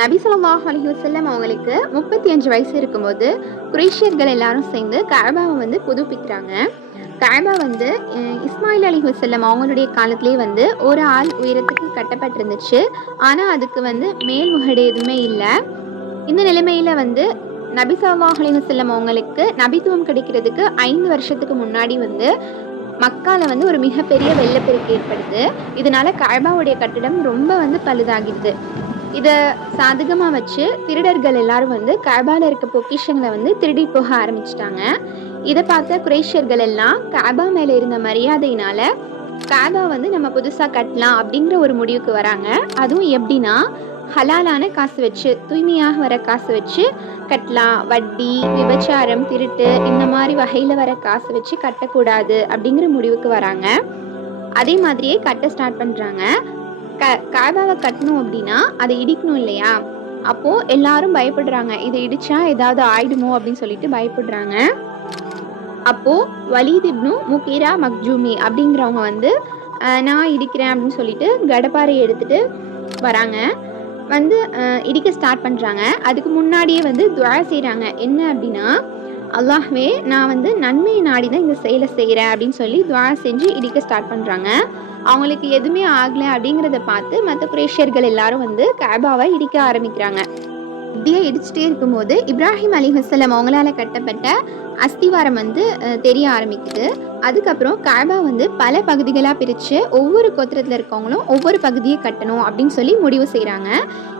நபி ஸல்லல்லாஹு அலைஹி அவங்களுக்கு முப்பத்தி அஞ்சு வயசு இருக்கும்போது குரேஷியர்கள் எல்லாரும் சேர்ந்து கரபாவை வந்து புதுப்பிக்கிறாங்க. கஅபா வந்து இஸ்மாயில் அலைஹி வசல்லம் அவங்களுடைய காலத்திலேயே வந்து ஒரு ஆள் உயரத்துக்கு கட்டப்பட்டிருந்துச்சு. ஆனால் அதுக்கு வந்து மேல் முகடு எதுவுமே இல்லை. இந்த நிலைமையில் வந்து நபி ஸல்லல்லாஹு அலைஹி வசல்லம் அவங்களுக்கு நபித்துவம் கிடைக்கிறதுக்கு ஐந்து வருஷத்துக்கு முன்னாடி வந்து மக்கால வந்து ஒரு மிகப்பெரிய வெள்ளப்பெருக்கு ஏற்படுது. இதனால கஅபாவுடைய கட்டிடம் ரொம்ப வந்து பழுதாகிடுது. இதை சாதகமாக வச்சு திருடர்கள் எல்லாரும் வந்து கஅபால இருக்க பொக்கிஷங்களை வந்து திருடி போக ஆரம்பிச்சிட்டாங்க. இதை பார்த்த குரேஷியர்கள் எல்லாம் கேபா மேலே இருந்த மரியாதையினால கேபா வந்து நம்ம புதுசாக கட்டலாம் அப்படிங்கிற ஒரு முடிவுக்கு வராங்க. அதுவும் எப்படின்னா ஹலாலான காசு வச்சு தூய்மையாக வர காசு வச்சு கட்டலாம். வட்டி விபச்சாரம் திருட்டு இந்த மாதிரி வகையில் வர காசு வச்சு கட்டக்கூடாது அப்படிங்கிற முடிவுக்கு வராங்க. அதே மாதிரியே கட்ட ஸ்டார்ட் பண்ணுறாங்க க காபாவை கட்டணும் அப்படின்னா அதை இடிக்கணும் இல்லையா? அப்போது எல்லாரும் பயப்படுறாங்க. இதை இடிச்சா ஏதாவது ஆயிடுமோ அப்படின்னு சொல்லிட்டு பயப்படுறாங்க. அப்போது வலீத் இப்னு முகீரா மக்ஜூமி அப்படிங்கிறவங்க வந்து நான் இடிக்கிறேன் அப்படின்னு சொல்லிட்டு கடப்பாறை எடுத்துட்டு வராங்க. வந்து இடிக்க ஸ்டார்ட் பண்ணுறாங்க அதுக்கு முன்னாடியே வந்து துவா செய்கிறாங்க என்ன அப்படின்னா அல்லாஹ்வே நான் வந்து நன்மையை நாடி தான் இந்த செயலை செய்கிறேன் அப்படின்னு சொல்லி துவா செஞ்சு இடிக்க ஸ்டார்ட் பண்ணுறாங்க அவங்களுக்கு எதுவுமே ஆகலை அப்படிங்கிறத பார்த்து மற்ற குரேஷியர்கள் எல்லாரும் வந்து கேபாவை இடிக்க ஆரம்பிக்கிறாங்க. இப்படியே இடிச்சுட்டே இருக்கும்போது இப்ராஹிம் அலி வசல்லம் அவங்களால கட்டப்பட்ட அஸ்திவாரம் வந்து தெரிய ஆரம்பிக்குது. அதுக்கப்புறம் காபா வந்து பல பகுதிகளாக பிரித்து ஒவ்வொரு கோத்திரத்தில் இருக்கவங்களும் ஒவ்வொரு பகுதியை கட்டணும் அப்படின்னு சொல்லி முடிவு செய்கிறாங்க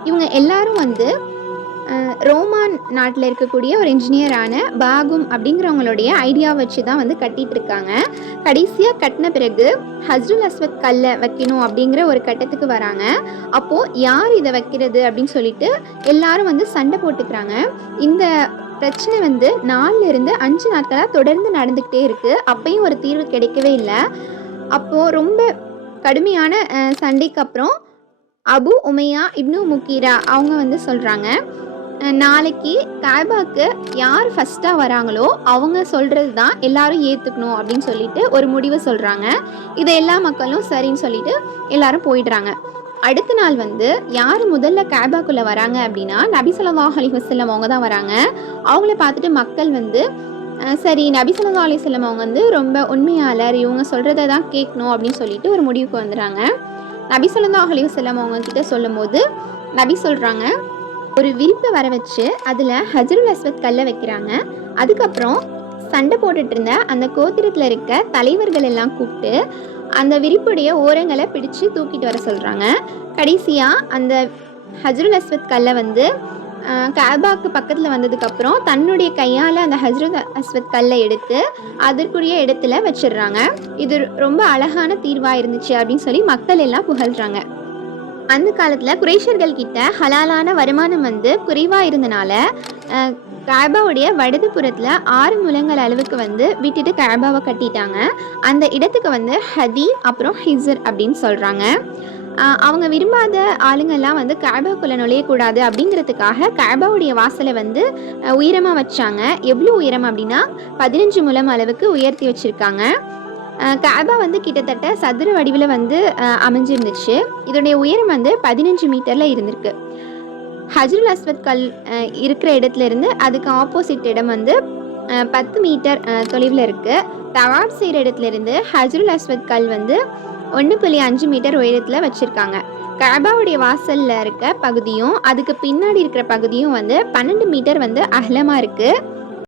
இவங்க எல்லாரும் வந்து ரோமான் நாட்டில் இருக்கக்கூடிய ஒரு இன்ஜினியரான பாகும் அப்படிங்கிறவங்களுடைய ஐடியா வச்சு தான் வந்து கட்டிட்டு இருக்காங்க கடைசியாக கட்டின பிறகு ஹஸ்ருல் அஸ்வத் கல்லை வைக்கணும் அப்படிங்கிற ஒரு கட்டத்துக்கு வராங்க. அப்போது யார் இதை வைக்கிறது அப்படின்னு சொல்லிட்டு எல்லாரும் வந்து சண்டை போட்டுக்கிறாங்க. இந்த பிரச்சனை வந்து நாலுல இருந்து அஞ்சு நாட்களாக தொடர்ந்து நடந்துக்கிட்டே இருக்கு. அப்பயும் ஒரு தீர்வு கிடைக்கவே இல்லை. அப்போது ரொம்ப கடுமையான சண்டைக்கு அப்புறம் அபு உமையா இப்னு முக்கீரா அவங்க வந்து சொல்கிறாங்க நாளைக்கு காபாக்கு யார் ஃபஸ்ட்டாக வராங்களோ அவங்க சொல்கிறது தான் எல்லாரும் ஏற்றுக்கணும் அப்படின்னு சொல்லிட்டு ஒரு முடிவு சொல்கிறாங்க இதை எல்லா மக்களும் சரின்னு சொல்லிட்டு எல்லாரும் போயிடுறாங்க. அடுத்த நாள் வந்து யார் முதல்ல கேபாக்குள்ளே வராங்க அப்படின்னா நபி ஸல்லல்லாஹு அலைஹி அவங்க தான் வராங்க. அவங்கள பார்த்துட்டு மக்கள் வந்து சரி நபி ஸல்லல்லாஹு அலைஹி அவங்க வந்து ரொம்ப உண்மையாளர் இவங்க சொல்கிறத தான் கேட்கணும் அப்படின்னு சொல்லிட்டு ஒரு முடிவுக்கு வந்துடுறாங்க. நபி சொல்லா அலி வஸல்லம் அவங்க கிட்ட சொல்லும்போது நபி சொல்கிறாங்க ஒரு விரிப்பை வர வச்சு அதில் ஹஜருல் அஸ்வத் கல்லை வைக்கிறாங்க. அதுக்கப்புறம் சண்டை போட்டுட்டு இருந்த அந்த கோத்திரத்தில் இருக்க தலைவர்கள் எல்லாம் கூப்பிட்டு அந்த விரிப்புடைய ஓரங்களை பிடிச்சு தூக்கிட்டு வர சொல்கிறாங்க கடைசியாக அந்த ஹஜ்ருல் அஸ்வத் கல்லை வந்து கேபாக்கு பக்கத்தில் வந்ததுக்கப்புறம் தன்னுடைய கையால் அந்த ஹஜ்ரத் அஸ்வத் கல்லை எடுத்து அதற்குரிய இடத்துல வச்சிடுறாங்க. இது ரொம்ப அழகான தீர்வாக இருந்துச்சு அப்படின்னு சொல்லி மக்கள் எல்லாம் புகழ்கிறாங்க அந்த காலத்தில் குரேஷர்கள் கிட்ட ஹலாலான வருமானம் வந்து குறைவாக இருந்தனால கேபாவுடைய வடது புறத்தில் ஆறு முழங்கள் அளவுக்கு வந்து விட்டுட்டு கேபாவை கட்டிட்டாங்க. அந்த இடத்துக்கு வந்து ஹதி அப்புறம் ஹிசர் அப்படின்னு சொல்கிறாங்க அவங்க விரும்பாத ஆளுங்கள்லாம் வந்து கேபாக்குள்ளே நுழையக்கூடாது அப்படிங்கிறதுக்காக கேபாவுடைய வாசலை வந்து உயரமாக வச்சாங்க. எவ்வளோ உயரம் அப்படின்னா பதினஞ்சு முழம் அளவுக்கு உயர்த்தி வச்சுருக்காங்க. காபா வந்து கிட்டத்தட்ட சதுர வடிவில் வந்து அமைஞ்சிருந்துச்சு. இதோடைய உயரம் வந்து பதினஞ்சு மீட்டரில் இருந்திருக்கு. ஹஜ்ருல் அஸ்வத் கல் இருக்கிற இடத்துல இருந்து அதுக்கு ஆப்போசிட் இடம் வந்து பத்து மீட்டர் தொலைவில் இருக்குது தவாப் செய்கிற இடத்துல இருந்து ஹஜ்ருல் அஸ்வத் கல் வந்து ஒன்று புள்ளி அஞ்சு மீட்டர் உயரத்தில் வச்சுருக்காங்க. கபாவுடைய வாசலில் இருக்க பகுதியும் அதுக்கு பின்னாடி இருக்கிற பகுதியும் வந்து பன்னெண்டு மீட்டர் வந்து அகலமாக இருக்குது